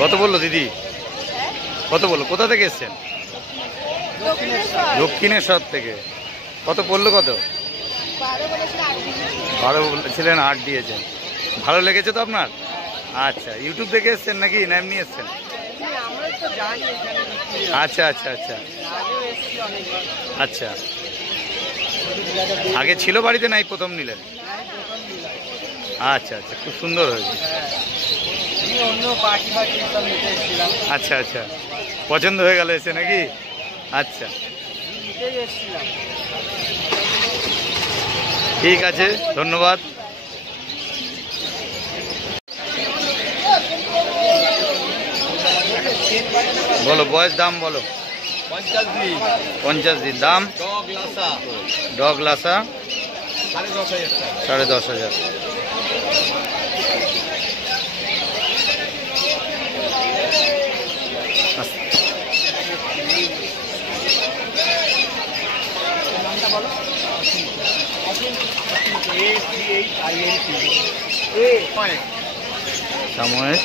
কত বললো দিদি? কত বললো? কোথা থেকে এসছেন? দক্ষিণেশ্বর থেকে। কত পড়লো? কত? 12 বলেছিলেন, 8 দিয়েছেন। ভালো লেগেছে তো আপনার? আচ্ছা, ইউটিউব থেকে এসছেন নাকি না এমনি এসছেন? আচ্ছা আচ্ছা আচ্ছা আচ্ছা। আগে ছিল বাড়িতে, নাই প্রথম নিলেন? আচ্ছা আচ্ছা, খুব সুন্দর হয়েছে। আচ্ছা আচ্ছা, পছন্দ হয়ে গেল এসে নাকি? আচ্ছা, ঠিক আছে, ধন্যবাদ। বলো বয়স, দাম বলো। 50 দিন। দাম? ডগ লাসা 10,500। সাময়িক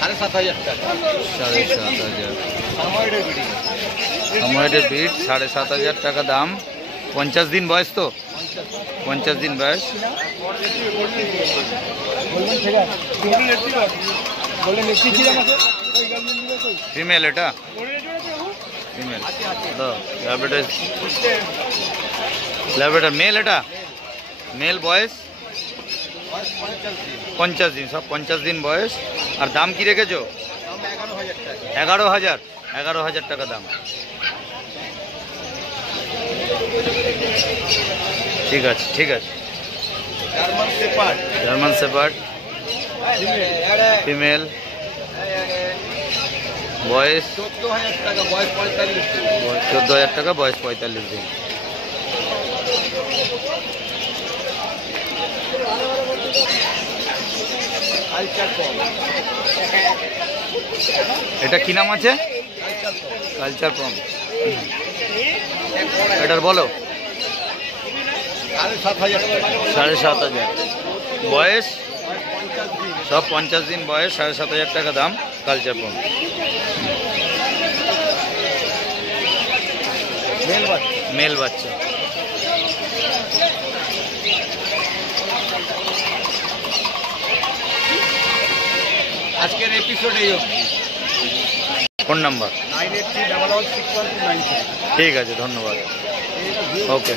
7,500 টাকা। 7,500। সময়টের বিট 7,500 টাকা দাম। 50 দিন বয়স তো? 50 দিন বয়স। ফিমেল এটা? ফিমেল। ল্যাবরেটর মেল এটা? মেল বয়স 50 দিন, সব 50 দিন বয়স। আর দাম কি রেখেছো? 11,000 টাকা দাম। ঠিক আছে ঠিক আছে। জার্মান শেপার্ড ফিমেল, বয়স 14,000 টাকা, বয়স 45 দিন। এটা কি নাম আছে? কালচার পম। এটার বলো? 7,500। বয়স সব 50 দিন বয়স, 7,500 টাকা দাম। কালচার পম। মেল বাচ্চা। আজকের এপিসোড এই অবধি। Phone number? 9831161293। ঠিক আছে, ধন্যবাদ। ওকে।